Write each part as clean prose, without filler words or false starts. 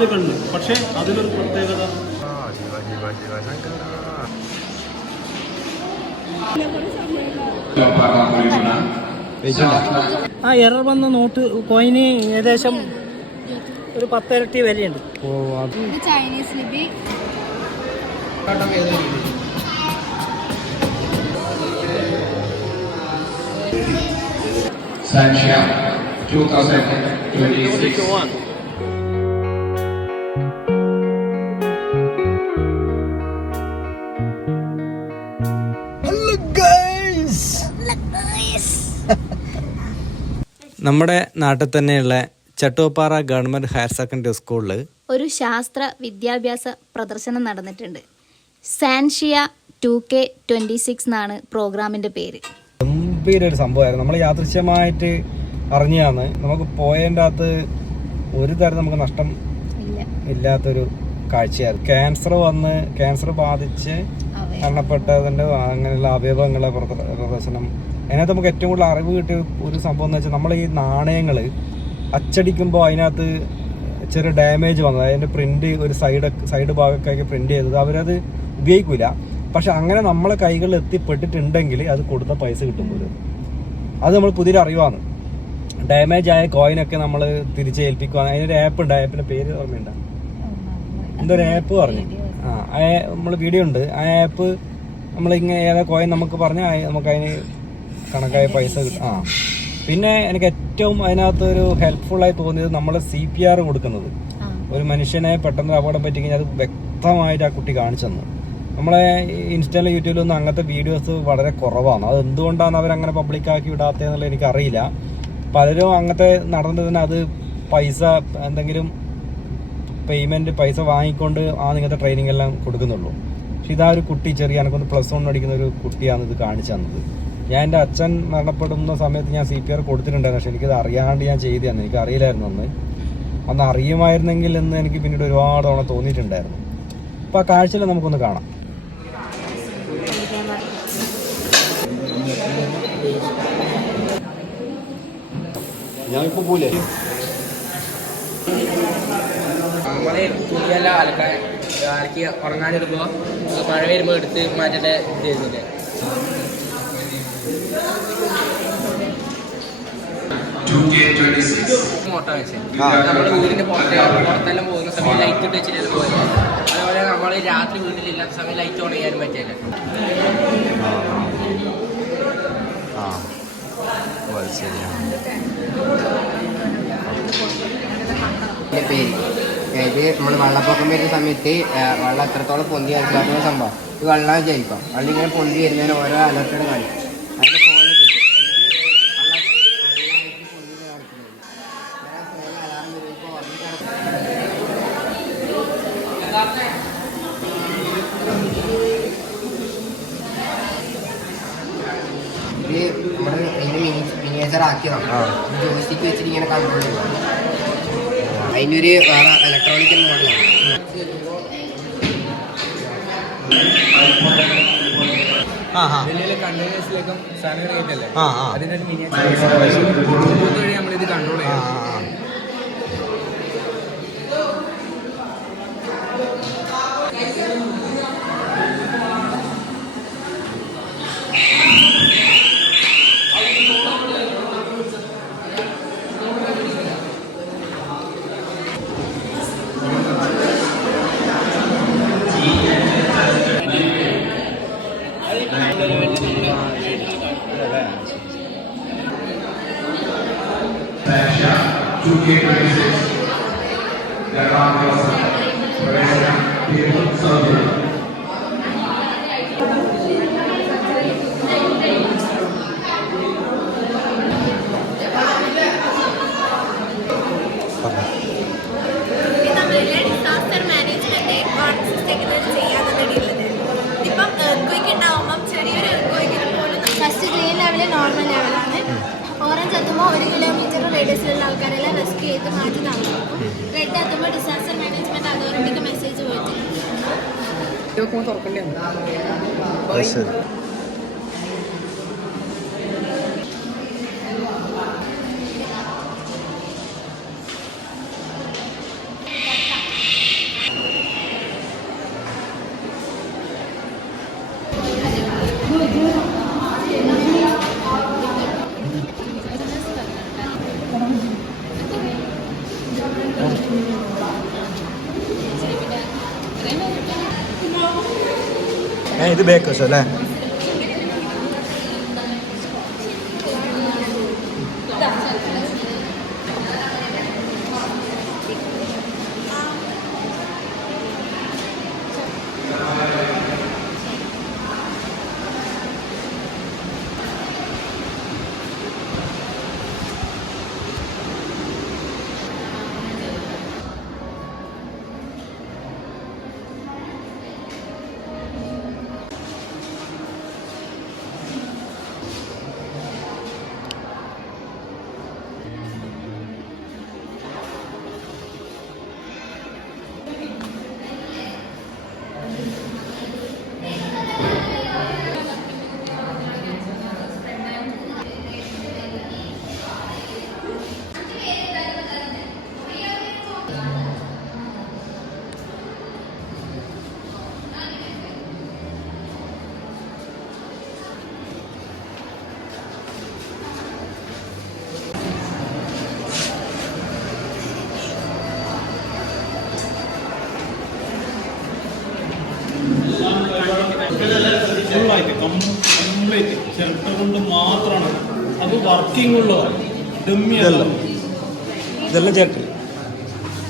4 കണ്ണ്. പക്ഷേ അതിലൊരു പ്രത്യേകത എറർ വന്ന നോട്ട് കോയിന് ഏകദേശം ഒരു 10 ഇരട്ടി വിലയുണ്ട്. ചൈനീസ് ലിപി. Sanchia 2026. നമ്മുടെ നാട്ടിൽ തന്നെയുള്ള ചട്ടുവപ്പാറ ഗവൺമെൻറ് ഹയർ സെക്കൻഡറി സ്കൂളിൽ ഒരു ശാസ്ത്ര വിദ്യാഭ്യാസ പ്രദർശനം നടന്നിട്ടുണ്ട്. സാൻഷിയ 2K26 എന്നാണ് പ്രോഗ്രാമിൻ്റെ പേര്. ഗംഭീര ഒരു സംഭവമായിരുന്നു. നമ്മൾ യാദൃശ്യമായിട്ട് അറിഞ്ഞാണ്. നമുക്ക് പോയതിൻ്റെ അകത്ത് ഒരു തരം നമുക്ക് നഷ്ടം ഇല്ലാത്തൊരു കാഴ്ചയായിരുന്നു. ക്യാൻസർ ബാധിച്ച് മരണപ്പെട്ടതിൻ്റെ അങ്ങനെയുള്ള അവയവങ്ങളെ പ്രദർശനം. അതിനകത്ത് നമുക്ക് ഏറ്റവും കൂടുതൽ അറിവ് കിട്ടിയ ഒരു സംഭവം എന്ന് വെച്ചാൽ നമ്മൾ ഈ നാണയങ്ങൾ അച്ചടിക്കുമ്പോൾ അതിനകത്ത് ചെറിയ ഡാമേജ് വന്നത്, അതിൻ്റെ പ്രിന്റ് ഒരു സൈഡ് ഭാഗമൊക്കെ പ്രിന്റ് ചെയ്തത് അവരത് ഉപയോഗിക്കില്ല. പക്ഷെ അങ്ങനെ നമ്മളെ കൈകളിൽ എത്തിപ്പെട്ടിട്ടുണ്ടെങ്കിൽ അത് കൊടുത്ത പൈസ കിട്ടുമ്പോൾ അത് നമ്മൾ പുതിയൊരു അറിവാണ്. ഡാമേജ് ആയ കോയിനൊക്കെ നമ്മൾ തിരിച്ചേൽപ്പിക്കുക. അതിനൊരു ആപ്പ് ഉണ്ട്, ആപ്പിന്റെ പേര് ഓർമ്മയുണ്ട്, എന്തൊരു ആപ്പ് പറഞ്ഞു. നമ്മൾ വീഡിയോ ഉണ്ട്. ആ ആപ്പ് നമ്മളിങ്ങനെ ഏതാ കോയിൻ നമുക്ക് പറഞ്ഞാൽ നമുക്ക് അതിന് കണക്കായ പൈസ കിട്ടും. പിന്നെ എനിക്ക് ഏറ്റവും അതിനകത്ത് ഒരു ഹെൽപ്ഫുള്ളായി തോന്നിയത് നമ്മൾ CPR കൊടുക്കുന്നത്. ഒരു മനുഷ്യനെ പെട്ടെന്ന് അപകടം പറ്റി കഴിഞ്ഞാൽ അത് വ്യക്തമായിട്ട് ആ കുട്ടി കാണിച്ചു തന്നു. നമ്മളെ ഇൻസ്റ്റയിലും യൂട്യൂബിലൊന്നും അങ്ങനത്തെ വീഡിയോസ് വളരെ കുറവാണ്. അത് എന്തുകൊണ്ടാണ് അവരങ്ങനെ പബ്ലിക്കാക്കി വിടാത്തതെന്നുള്ളത് എനിക്കറിയില്ല. പലരും അങ്ങനത്തെ നടന്നതിന് അത് പൈസ എന്തെങ്കിലും പൈസ വാങ്ങിക്കൊണ്ട് ഇങ്ങനത്തെ ട്രെയിനിങ് എല്ലാം കൊടുക്കുന്നുള്ളൂ. പക്ഷെ ഇതാ ഒരു കുട്ടി ചെറിയ എനിക്കൊന്ന് +1 പഠിക്കുന്ന ഒരു കുട്ടിയാണ് ഇത് കാണിച്ചു തന്നത്. ഞാൻ എൻ്റെ അച്ഛൻ മരണപ്പെടുന്ന സമയത്ത് ഞാൻ CPR കൊടുത്തിട്ടുണ്ടായിരുന്നു. പക്ഷെ എനിക്കത് അറിയാണ്ട് ഞാൻ ചെയ്തതാണ്. എനിക്ക് അറിയില്ലായിരുന്നു അന്ന് അറിയുമായിരുന്നെങ്കിൽ എന്ന് എനിക്ക് പിന്നീട് ഒരുപാട് തവണ തോന്നിയിട്ടുണ്ടായിരുന്നു. അപ്പോൾ ആ കാഴ്ചയിൽ നമുക്കൊന്ന് കാണാം. ഞാനിപ്പോൾ പോലെ നമ്മള് തുണിയെല്ലാം അലക്കി ഉറങ്ങാനിടുമ്പോൾ മഴ വരുമ്പോൾ എടുത്ത് മാറ്റേണ്ട ഇത് ചെയ്യുന്നില്ലേ. മോട്ടോ വെച്ച് നമ്മുടെ വീടിന്റെ പുറത്തെല്ലാം പോകുന്ന സമയം ലൈറ്റ് ഇട്ട് വെച്ചിട്ട് പോയത്. അതുപോലെ നമ്മൾ രാത്രി വീട്ടിലില്ലാത്ത സമയം ലൈറ്റ് ഓൺ ചെയ്യാനും പറ്റില്ല. പേര് അതായത് നമ്മൾ വെള്ളപ്പൊക്കം വരുന്ന സമയത്ത് വെള്ളം എത്രത്തോളം പൊന്തി മനസ്സിലാക്കുന്ന സംഭവം ഈ വെള്ളം വിചാരിക്കും. വെള്ളം ഇങ്ങനെ പൊന്തി വരുന്നതിന് ഓരോ അലർട്ടുകൾ കാണിക്കും. അതിന് ഫോണിൽ കിട്ടും. ഇത് നമ്മൾ അതിന് മിനിയേച്ചർ ആക്കിയതാണ്. ജോയിസ്റ്റിക്ക് വെച്ചിട്ട് ഇങ്ങനെ കൺട്രോൾ ചെയ്യണം. അതിൻ്റെ ഒരു വേറെ ഇലക്ട്രോണിക്കൽ മോഡലാണ്. കണ്ടെയ്നേഴ്സിലേക്കും സാധനങ്ങൾ കയറ്റല്ലേ, അതിൻ്റെ ഒരു മിനിയേച്ചർ വഴി നമ്മളിത് കൺട്രോൾ ചെയ്യാം. Sanchia 2K26. ഡിസാസ്റ്റർ മാനേജ്മെന്റ് ഇപ്പം എർക്ക്വേക്ക് ഉണ്ടാവുമ്പം ചെറിയൊരു എർക്ക്വേക്കിന് പോലും ഫസ്റ്റ് ഗ്രീൻ ലെവല് നോർമൽ ലെവലാണ്. ഓറഞ്ച് എത്തുമ്പോൾ 1 കിലോമീറ്റർ റേഡിയസിലുള്ള ആൾക്കാരെല്ലാം റെസ്ക്യൂ ചെയ്ത് മാറ്റി താമസിക്കും. റെഡ് എത്തുമ്പോൾ ഡിസാസ്റ്റർ മാനേജ്മെന്റ് അതോറിറ്റിക്ക് മെസ്സേജ് പോയിട്ട് ഇത് ബേക്കോശോ അല്ലേ? ഫുള്ളായിട്ട് കംപ്ലീറ്റ് ചിരട്ട കൊണ്ട് മാത്രമാണ് അത് വർക്കിംഗ് ഉള്ളതാണ്. ഇതെല്ലാം ചേട്ടൻ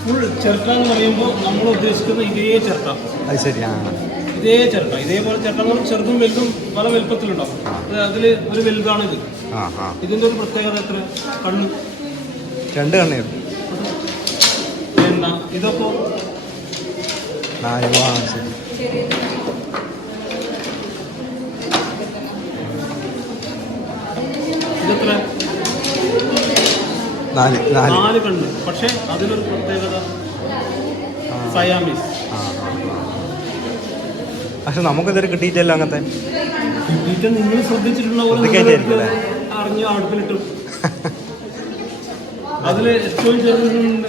ഫുൾ ചിരട്ട എന്ന് പറയുമ്പോൾ നമ്മൾ ഉദ്ദേശിക്കുന്ന ഇതേ ചിരട്ട. അത് ശരി. ഇതേ ചിരട്ട, ഇതേപോലെ ചിരട്ട ചെറുതും വലുതും പല വലുപ്പത്തിലുണ്ടാവും. അതിൽ ഒരു വലുതാണിത്. ഇതിൻ്റെ ഒരു പ്രത്യേകത എത്ര കണ്ണ്? 2 കണ്ണായിരുന്നു. എന്താ ഇതപ്പോ 4. ശരി. ഇതെത്ര? 4 കണ്ണ്. പക്ഷെ അതിലൊരു പ്രത്യേകത സയാമീസ്. പക്ഷെ നമുക്കിതൊരു കിട്ടിയിട്ടല്ലോ അങ്ങനത്തെ. കിട്ടിയിട്ട് നിങ്ങൾ ശ്രദ്ധിച്ചിട്ടുള്ള പോലെ അറിഞ്ഞു അടുപ്പിലിട്ടു. അതിൽ ഏറ്റവും ചെറുതുണ്ട്.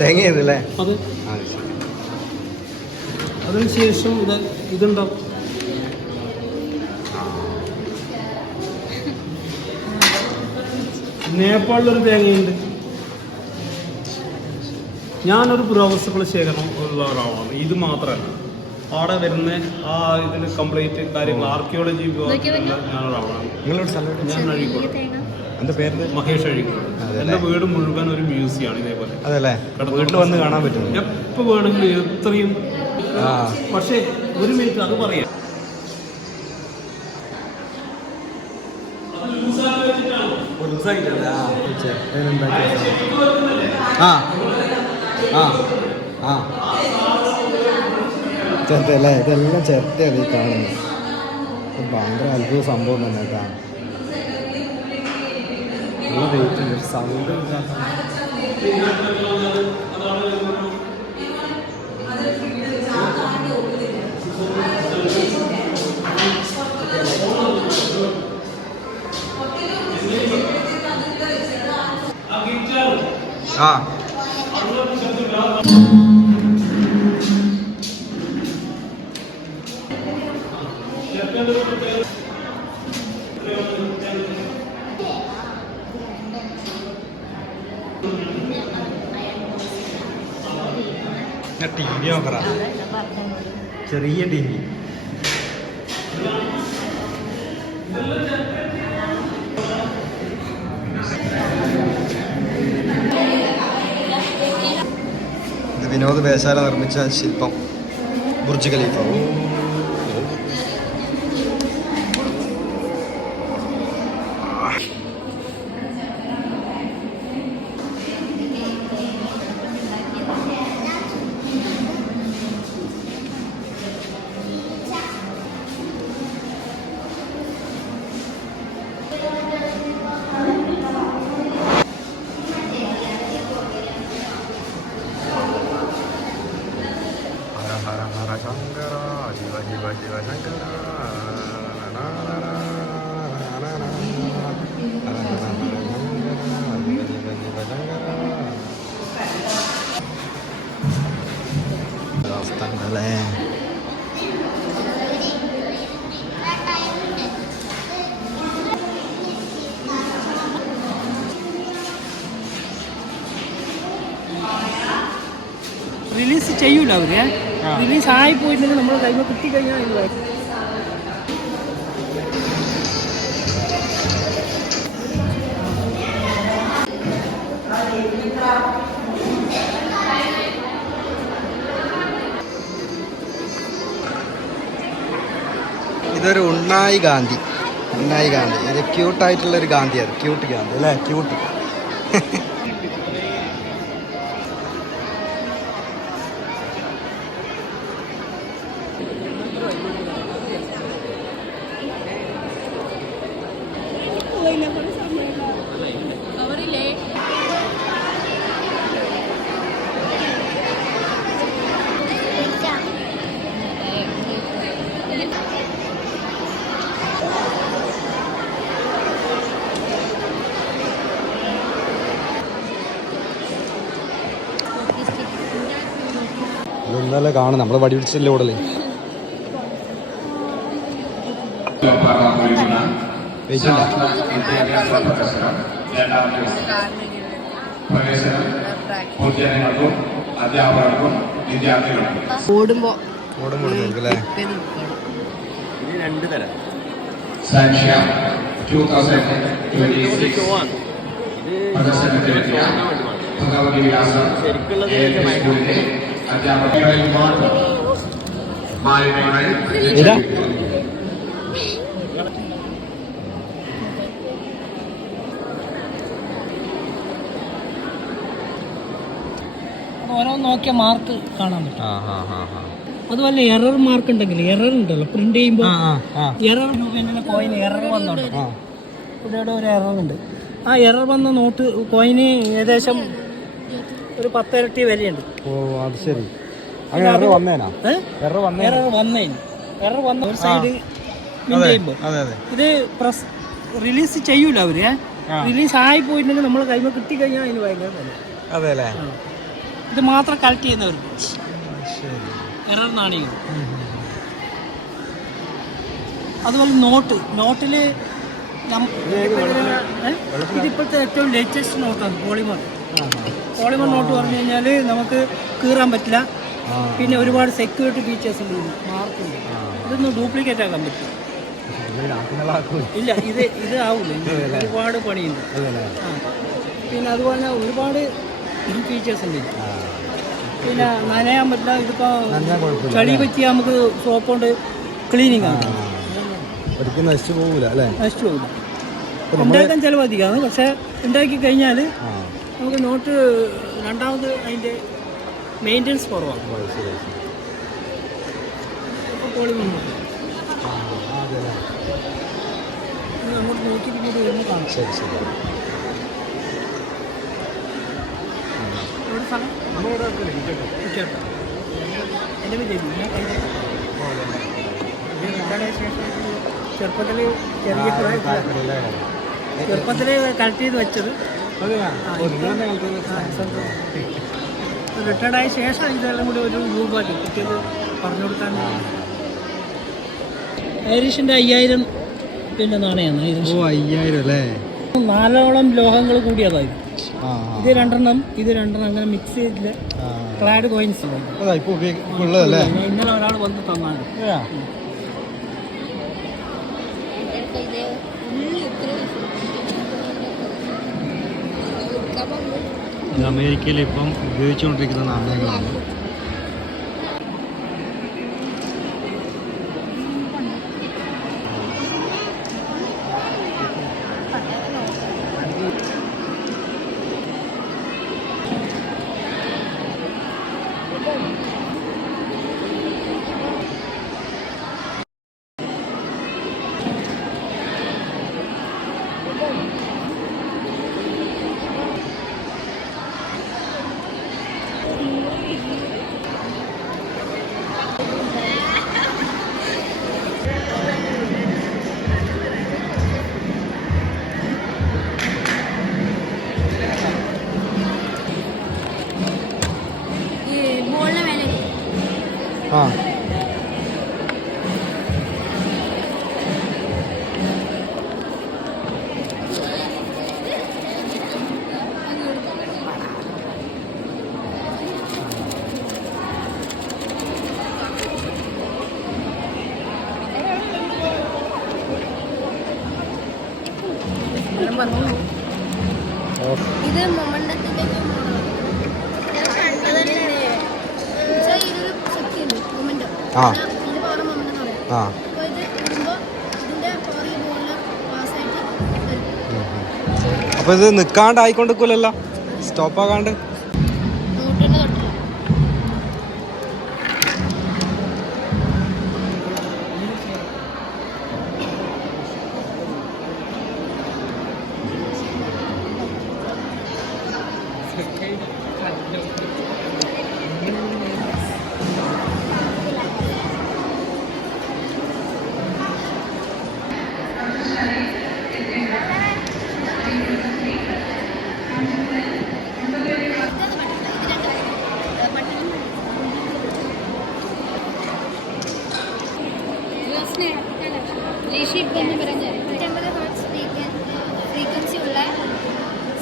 തേങ്ങ ചെയ്തല്ലേ അത്. അതിനുശേഷം ഇതുണ്ടാവും. നേപ്പാളിലൊരു തേങ്ങയുണ്ട്. ഞാനൊരു പുരാവസ്തുക്കൾ ശേഖരണം ഉള്ള ഒരാളാണ്. ഇത് മാത്രമല്ല, അവിടെ വരുന്ന ആ ഇതിന് കംപ്ലീറ്റ് കാര്യങ്ങൾ ആർക്കിയോളജി ഞാനൊരാളാണ്. ഞാൻ അഴീക്കോട്. എൻ്റെ പേര് മഹേഷ് അഴീക്കോട്. എൻ്റെ വീട് മുഴുവൻ ഒരു മ്യൂസിയമാണ് ഇതേപോലെ. അതല്ലേ, വീട്ടിൽ വന്ന് കാണാൻ പറ്റും എപ്പോൾ വേണമെങ്കിലും എത്രയും. പക്ഷേ ഒരു മിനിറ്റ് അത് പറയാം. ചിരട്ടല്ലേ, ഇതെല്ലാം ചിരട്ടയാണ് ഈ കാണുന്നത്. ഭയങ്കര അത്ഭുത സംഭവം തന്നെ കേട്ടോ. നല്ല വെയിറ്റ് ഉണ്ട്, സൗണ്ട് ടി വി നോക്കറ, ചെറിയ ടി വി. ഇത് വിനോദ് വേശാല നിർമ്മിച്ച ശില്പം ബുർജ് ഖലീഫ. അവസ്ഥണ്ടല്ലേ. റിലീസ് ചെയ്യൂല അവര്. റിലീസ് ആയി പോയിട്ടുണ്ടെങ്കിൽ നമ്മൾ കൈമ കിട്ടിക്കഴിഞ്ഞാൽ ഇത് വരും. ഇതൊരു ഉണ്ണായി ഗാന്ധി. ഇത് ക്യൂട്ടായിട്ടുള്ളൊരു ഗാന്ധിയാണ്. ക്യൂട്ട് ഗാന്ധി അല്ലേ? ക്യൂട്ട്. ഇന്നലെ കാണും നമ്മൾ വടി പിടിച്ചല്ലേ ഓടല്ലേ. പൊതുജനങ്ങൾക്കും അധ്യാപകർക്കും വിദ്യാർത്ഥികൾക്കും ഓടുമ്പോ അല്ലേ? സാക്ഷ്യ 2026 പ്രദർശനത്തിലെത്തിയ ഭഗവതി വിലാസം സ്കൂളിലെ അധ്യാപകരിൽ മാത്രം മാലിന്യങ്ങൾ ഓരോന്ന് നോക്കിയ മാർക്ക് കാണാൻ പറ്റും. അതുപോലെ എറർ മാർക്ക് ഉണ്ടെങ്കിൽ എറർ ഉണ്ടല്ലോ പ്രിന്റ് ചെയ്യുമ്പോൾ എറർ രൂപേണ കോയിന് എറർ വന്നോണ്ട് ഇവിടെ ഒരു എറർ ഉണ്ട്. ആ എറർ വന്ന നോട്ട് കോയിന് ഏകദേശം ഒരു 10 ഇരട്ടി വിലയുണ്ട്. ഓ അത് ശരി. എറർ വന്നേന് എറർ വന്ന ഒരു സൈഡ് ചെയ്യുമ്പോൾ ഇത് പ്രസ് റിലീസ് ചെയ്യൂല അവര്. റിലീസ് ആയി പോയിട്ടുണ്ടെങ്കിൽ നമ്മൾ കൈമ കിട്ടിക്കഴിഞ്ഞാൽ അതിന് ഭയങ്കര വില. അതെ അല്ലേ? ഇത് മാത്രം കളക്ട് ചെയ്യുന്നവർക്ക് എറർ നാണയം. അതുപോലെ നോട്ടില് ഇതിപ്പോഴത്തെ ഏറ്റവും ലേറ്റസ്റ്റ് നോട്ടാണ് പോളിമർ നോട്ട് പറഞ്ഞു കഴിഞ്ഞാൽ നമുക്ക് കീറാൻ പറ്റില്ല. പിന്നെ ഒരുപാട് സെക്യൂരിറ്റി ഫീച്ചേഴ്സ് ഉണ്ട്. മാർക്കുണ്ട്. ഇതൊന്നും ഡ്യൂപ്ലിക്കേറ്റ് ആക്കാൻ പറ്റില്ല. ഇല്ല ഇത് ആവില്ല. ഒരുപാട് പണിയുണ്ട്. പിന്നെ അതുപോലെ ഒരുപാട് ഫീച്ചേഴ്സ് ഉണ്ട്. പിന്നെ നനയാൻ പറ്റില്ല. ഇതിപ്പോൾ ചളി പറ്റി നമുക്ക് സോപ്പ് കൊണ്ട് ക്ലീനിങ് ആക്കാം. നശിച്ചു പോകില്ല അല്ലേ? നശിച്ചു പോകില്ല. ഉണ്ടാക്കാൻ ചിലവ് അധികമാണ്. പക്ഷെ ഉണ്ടാക്കി കഴിഞ്ഞാൽ നമുക്ക് നോട്ട് രണ്ടാമത് അതിൻ്റെ മെയിൻ്റെനൻസ് കുറവാണ്. അങ്ങോട്ട് നോക്കി പിന്നീട് വരുമ്പോൾ കാണാം. എൻ്റെ വിജയം ചെറുപ്പത്തിൽ കളക്ട് ചെയ്ത് വെച്ചത്. റിട്ടയർഡായ ശേഷം ഇതെല്ലാം കൂടി ഒരു രൂപ കിട്ടിയത് പറഞ്ഞു കൊടുക്കാൻ. ഐറിഷിൻ്റെ 5000 പിന്നെ നാണയമാണ്. 5000 അല്ലേ? 4ഓളം ലോഹങ്ങൾ കൂടിയതായിരുന്നു. ഇത് രണ്ടെണ്ണം അങ്ങനെ മിക്സ് ചെയ്തില്ല. ക്ലാഡ് കോയിൻസ് ഇന്നലെ ഒരാൾ വന്ന് തന്നാണ്. അമേരിക്കയിൽ ഇപ്പം ഉപയോഗിച്ചുകൊണ്ടിരിക്കുന്ന നാണയങ്ങളാണ്. ആ ഇതിന്റെ പവർ മൊമെന്റ് എന്ന് പറയാം. ആ അപ്പോൾ ഇത് ഇടുമ്പോൾ ഇതിന്റെ പവർ ഈ ബോളിൽ പാസ്സായിട്ട് വരും. അപ്പോൾ ഇത് നിൽക്കാണ്ട് ആയിക്കൊണ്ടിരിക്കൂലല്ലോ, സ്റ്റോപ്പാകാണ്ട്. ന്യൂട്ടന്റെ തൊട്ടില്ല. ഫ്രീക്വൻസി ഉള്ള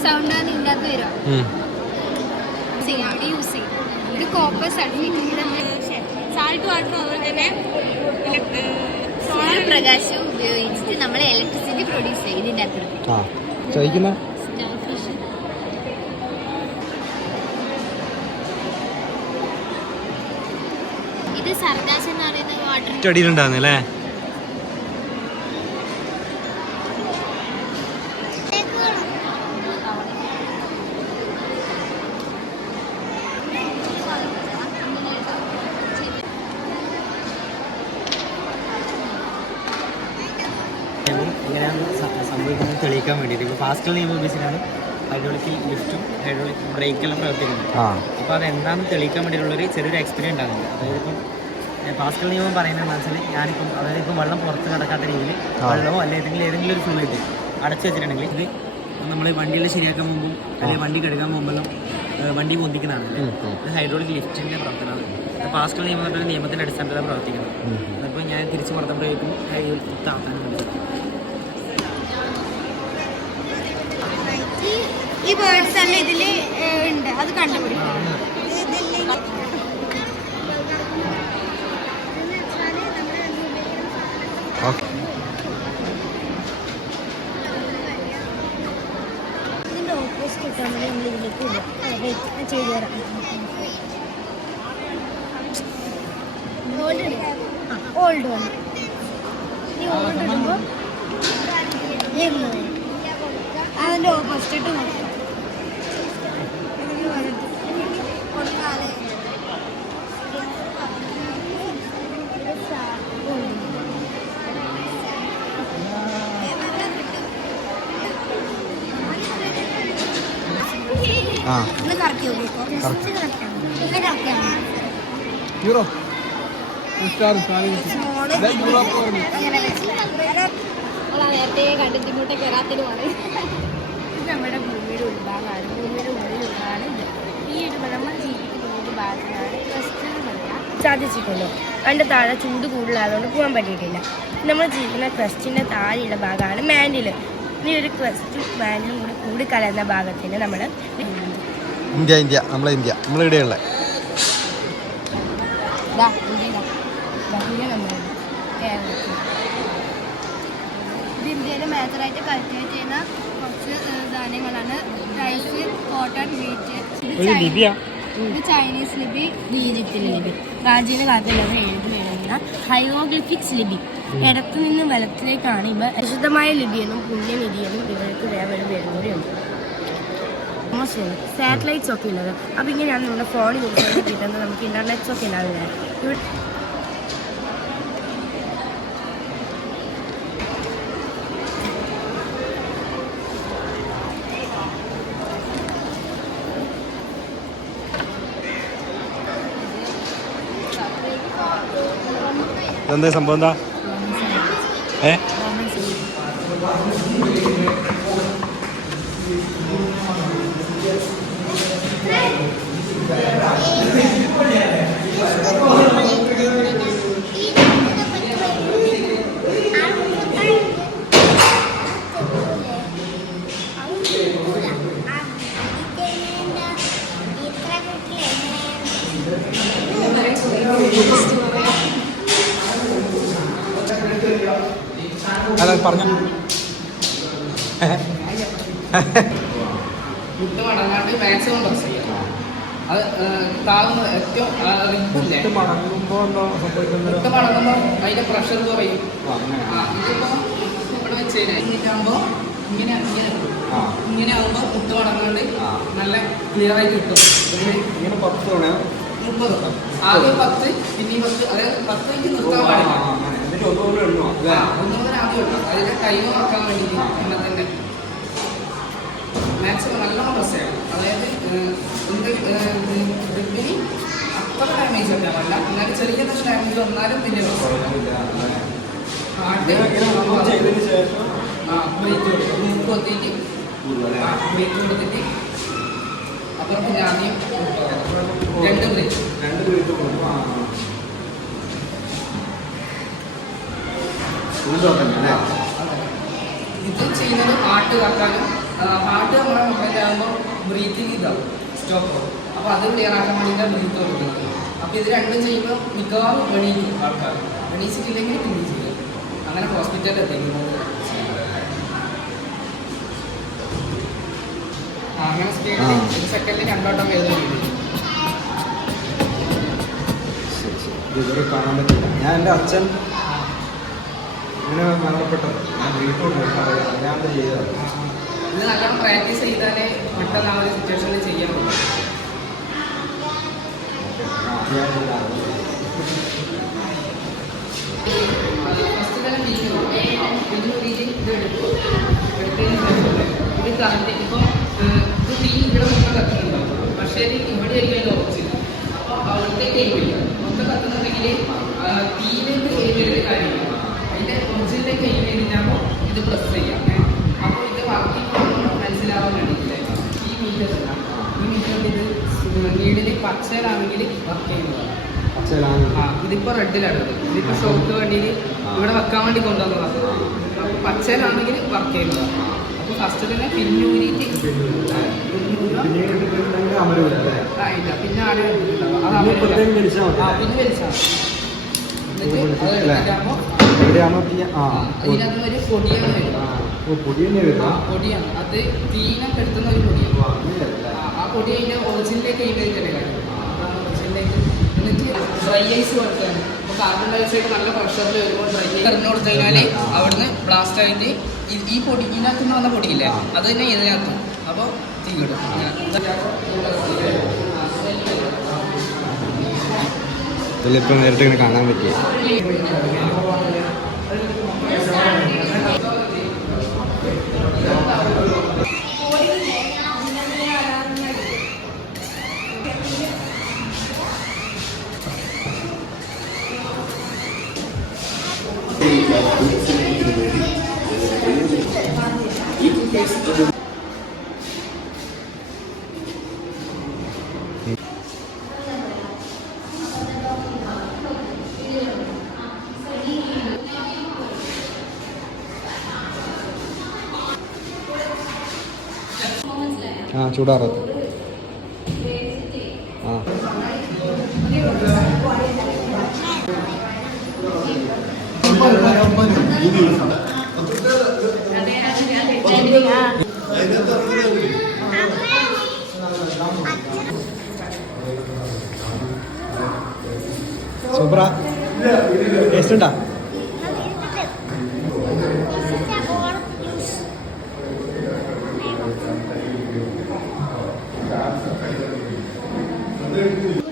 സൗണ്ടാണ് ഇതിൻ്റെ അകത്ത് വരിക. അവിടെ യൂസ് ചെയ്യും. ഇത് കോപ്പർ സർട്ടിഫിക്കറ്റ് സാൾട്ട് വാട്ടർ അതുപോലെ തന്നെ സൂര്യപ്രകാശം ഉപയോഗിച്ചിട്ട് നമ്മൾ ഇലക്ട്രിസിറ്റി പ്രൊഡ്യൂസ് ചെയ്യും ഇതിൻ്റെ അകത്ത്. ആ ചോദിക്കുന്ന ഇത് സർദാസ് എന്ന് പറയുന്ന വാട്ടർ അടിയിലുണ്ടായിരുന്നല്ലേ. എങ്ങനെയാണ് സംഭവിക്കുന്നത് തെളിയിക്കാൻ വേണ്ടിയിട്ട് ഇപ്പോൾ പാസ്കൽ നിയമം ഉപയോഗിച്ചിട്ടാണ് ഹൈഡ്രോളിക് ലിഫ്റ്റും ഹൈഡ്രോളിക് ബ്രേക്കെല്ലാം പ്രവർത്തിക്കുന്നത്. അപ്പോൾ അതെന്താണെന്ന് തെളിയിക്കാൻ വേണ്ടിയിട്ടുള്ളൊരു ചെറിയൊരു എക്സ്പീരിയൻസ് ഉണ്ടാകുന്നുണ്ട്. അതായത് ഇപ്പം പാസ്കൽ നിയമം പറയുന്നതെന്ന് വെച്ചാൽ ഞാനിപ്പം അതായത് ഇപ്പം വെള്ളം പുറത്ത് കിടക്കാത്ത രീതിയിൽ വെള്ളമോ അല്ലെങ്കിൽ ഏതെങ്കിലും ഒരു ഫ്ലൂയിഡ് അടച്ചു വെച്ചിട്ടുണ്ടെങ്കിൽ ഇത് നമ്മൾ വണ്ടിയെല്ലാം ശരിയാക്കാൻ പോകുമ്പോൾ അല്ലെങ്കിൽ വണ്ടി കഴുകാൻ പോകുമ്പോഴെല്ലാം വണ്ടി പൊന്തിക്കുന്നതാണ്. ഇത് ഹൈഡ്രോളിക് ലിഫ്റ്റിൻ്റെ പ്രവർത്തനമാണ്. പാസ്കൽ നിയമം എന്ന് പറഞ്ഞാൽ നിയമത്തിൻ്റെ അടിസ്ഥാനത്തിലാണ് പ്രവർത്തിക്കുന്നത്. അപ്പോൾ ഞാൻ തിരിച്ച് മർദ്ദം താത്താനും വേണ്ടി ഈ ബേർഡ്സ് എല്ലാം ഇതിൽ ഉണ്ട്, അത് കണ്ടുപിടിക്കും. ഇതിൻ്റെ ഓപ്പോസിറ്റ് കിട്ടാൻ വേണ്ടി നമ്മൾ ഇതിലേക്ക് ഇല്ല ചെയ്തു തരാം. ഓൾഡ് വന്നു. ഈ ഓൾഡ് ഇടുമ്പോൾ അതിൻ്റെ ഓപ്പോസിറ്റ് നോക്കാം. ഒന്ന് കറക്കി യൂറോ നേരത്തെ കണ്ടിട്ട് ഇങ്ങോട്ട് കയറാത്തതുമാണ്. ഇത് നമ്മുടെ ഭൂമിയുടെ ഉൾഭാഗമാണ്. ഭൂമിയുടെ ഉള്ളിലുള്ളതാണ് ഇത്. ഈ ഒരു നമ്മൾ ജീവിക്കുന്ന ഒരു ഭാഗത്തിനാണ് ക്രസ്റ്റ് എന്ന് പറയാം. സാധിച്ചിട്ടുണ്ടോ? അതിൻ്റെ താഴെ ചൂട് കൂടുതലായതുകൊണ്ട് പോകാൻ പറ്റിയിട്ടില്ല. നമ്മൾ ജീവിക്കുന്ന ക്രസ്റ്റിൻ്റെ താഴെയുള്ള ഭാഗമാണ് മാൻഡിൽ. ഈ ഒരു ക്രസ്റ്റും മാൻഡിലും കൂടി കൂടിക്കലർന്ന ഭാഗത്തിന് നമ്മൾ ഇന്ത്യ നമ്മളിവിടെയുള്ള ഇത് ഇന്ത്യയിൽ മേജറായിട്ട് കൾട്ടിവേറ്റ് ചെയ്യുന്ന കുറച്ച് ധാന്യങ്ങളാണ് റൈസ്, കോട്ടൺ, വീറ്റ്. ഇത് ചൈനീസ് ലിപി, ഈജിപ്തിലെ ലിപി, പ്രാചീന കാലത്തിലവർ എഴുതി വരുന്ന ഹൈറോഗ്ലിഫിക്സ് ലിപി. ഇടത്തു നിന്ന് വലത്തിലേക്കാണ് ഇവ വിശുദ്ധമായ ലിപിയെന്നും പുണ്യനിധിയെന്നും ഇവർക്ക് വേറെ പേരുകൂടിയുണ്ട്. സാറ്റലൈറ്റ്സ് ഒക്കെ ഉള്ളത്. അപ്പോൾ ഇങ്ങനെയാണ് നമ്മുടെ ഫോണിൽ ഉപയോഗിച്ച് കിട്ടുന്നത്. നമുക്ക് ഇൻ്റർനെറ്റ്സ് ഒക്കെ ഉണ്ടാകുന്നത്. എന്താ സംഭവം? എന്താ അല്ല പറഞ്ഞു മുട്ട് മടങ്ങാണ്ട് മാക്സിമം പ്രസ് ചെയ്യാം. അത് താഴ്ന്ന ഏറ്റവും റിപ്പില്ലേ മടങ്ങുമ്പോൾ എന്താ സംഭവിക്കുന്നത്? മുട്ട മടങ്ങുമ്പോൾ അതിന്റെ പ്രഷർ കുറയും. ഇതിപ്പോ ഇവിടെ വെച്ച് കഴിഞ്ഞാൽ ഇങ്ങനെയാകുമ്പോൾ ഇങ്ങനെ ആകുമ്പോൾ മുട്ട മടങ്ങാണ്ട് നല്ല ക്ലിയർ ആയിട്ട് കിട്ടും. ഇങ്ങനെ 10 തവണ 30 ആദ്യം 10 പിന്നെയും 10, അതായത് 10 എനിക്ക് നിർത്താൻ പാടില്ല. ഒന്നുകൂടെ ആദ്യം ഇടും. അതിന്റെ ടൈം നോക്കാൻ വേണ്ടിയിട്ട് അങ്ങനെ തന്നെ മാക്സിമം നല്ലോണം പ്രസ് ചെയ്യണം. അതായത് റിപ്പിന് അത്ര ഡാമേജ് വെക്കാനല്ല, എന്നാലും ചെറിയ ഡാമേജ് വന്നാലും പിന്നെ ബ്രേക്ക് കൊടുത്തിട്ട് അപ്പുറം പിന്നെ ആദ്യം 2 ബ്രേക്ക് ഇത് ചെയ്യുന്നത് ഹാർട്ട് കാക്കാനും ഹാർട്ട് നമ്മളെ മൊബൈൽ ആകുമ്പോൾ ബ്രീത്തിങ് ഇതാവും സ്റ്റോപ്പ്. അപ്പോൾ അത് ക്ലിയർ ആക്കാൻ വേണ്ടിയിട്ടാണ് ബ്രീത്ത് കൊടുക്കുന്നത്. അപ്പോൾ ഇത് രണ്ടും ചെയ്യുമ്പോൾ മിക്കവാറും എണീക്കും ആൾക്കാർ. എണീച്ചിട്ടില്ലെങ്കിൽ പിന്നെ ചെയ്യും. അങ്ങനെ ഹോസ്പിറ്റലിൽ എത്തിക്കുന്നത് അങ്ങനെ സ്പീഡിൽ 1 സെക്കൻഡിൽ 2 വട്ടം വേദന ചെയ്യും. ഇതുവരെ കാണാൻ പറ്റില്ല. ഞാൻ എൻ്റെ അച്ഛൻ ഇങ്ങനെ മരണപ്പെട്ടത് ഞാൻ വീട്ടിലോട്ട് ഞാൻ ചെയ്തത്. ഇത് നല്ലോണം പ്രാക്ടീസ് ചെയ്താലേ പെട്ടെന്ന് ആ ഒരു സിറ്റുവേഷനിൽ ചെയ്യാൻ പറ്റും. ഫസ്റ്റ് തന്നെ പിന്നൂരിയിട്ട് ഇത് എടുക്കും. ഇത് കറണ്ട് ഇപ്പോൾ ഇത് തീ ഇവിടെ മൊത്തം കത്തുന്നുണ്ടാവും. പക്ഷേ ഇവിടെ ആയിരിക്കും അതിൻ്റെ ഓപ്പോസിറ്റ്. അപ്പോൾ അവിടുത്തെ കൈവില്ല മൊത്തം കത്തുന്നുണ്ടെങ്കിൽ തീയിലേക്ക് കൈവരുന്ന കാര്യമില്ല. അതിൻ്റെ ഒറിജിനിലേക്ക് കൈ കഴിഞ്ഞാൽ ഇത് പ്രസ് ചെയ്യാം. അപ്പോൾ ഇത് വർക്കിംഗ് മനസ്സിലാവാൻ വേണ്ടിയിട്ടില്ല ഈ മീറ്റർ ഇത് നീഡിൽ പച്ചയിലാണെങ്കിൽ വർക്ക് ചെയ്യുന്നതാണ്. ഇതിപ്പോൾ റെഡിലാണ്. ഇതിപ്പോൾ ഷോക്ക് വേണ്ടിയിട്ട് ഇവിടെ വെക്കാൻ വേണ്ടി കൊണ്ടുവന്നതാണ്. അപ്പോൾ പച്ചയിലാണെങ്കിൽ വർക്ക് ചെയ്യുന്നതാണ്. അപ്പോൾ ഫസ്റ്റ് തന്നെ പിന്നൂരിയിട്ട് ഇല്ല പിന്നെ ആട് പിന്നെ വലിച്ചാൽ ഇതിനകത്ത് ഒരു പൊടിയാണ് വരും. പൊടിയാണ് അത് തീനൊക്കെ എടുത്തുന്ന ഒരു പൊടിയാണ്. ആ പൊടി അതിൻ്റെ ഒറിജിനിലേക്ക് കൈവരിക്കല്ലേ കാര്യം. ഒറിജിനിലേക്ക് എന്നിട്ട് ഡ്രൈ ഐസ് കൊടുക്കുകയാണ്. അപ്പോൾ കാർബൺ ഡൈ ഓക്സൈഡ് നല്ല പ്രഷറിൽ വരുമ്പോൾ ഡ്രൈ ഐസ് എറിഞ്ഞു കൊടുത്തു കഴിഞ്ഞാൽ അവിടുന്ന് ബ്ലാസ്റ്റ് ആയിട്ട് ഈ പൊടി ഇതിനകത്ത് നിന്ന് വന്ന പൊടിയില്ലേ അത് തന്നെ ഇതിനകത്തും. അപ്പോൾ തീ കിട്ടും. ഇതിലിപ്പോൾ നേരിട്ട് ഇങ്ങനെ കാണാൻ പറ്റിയ ചൂടാറത്ത് സൂപ്പറാ. ടേസ്റ്റ് ഉണ്ടാ? Thank you.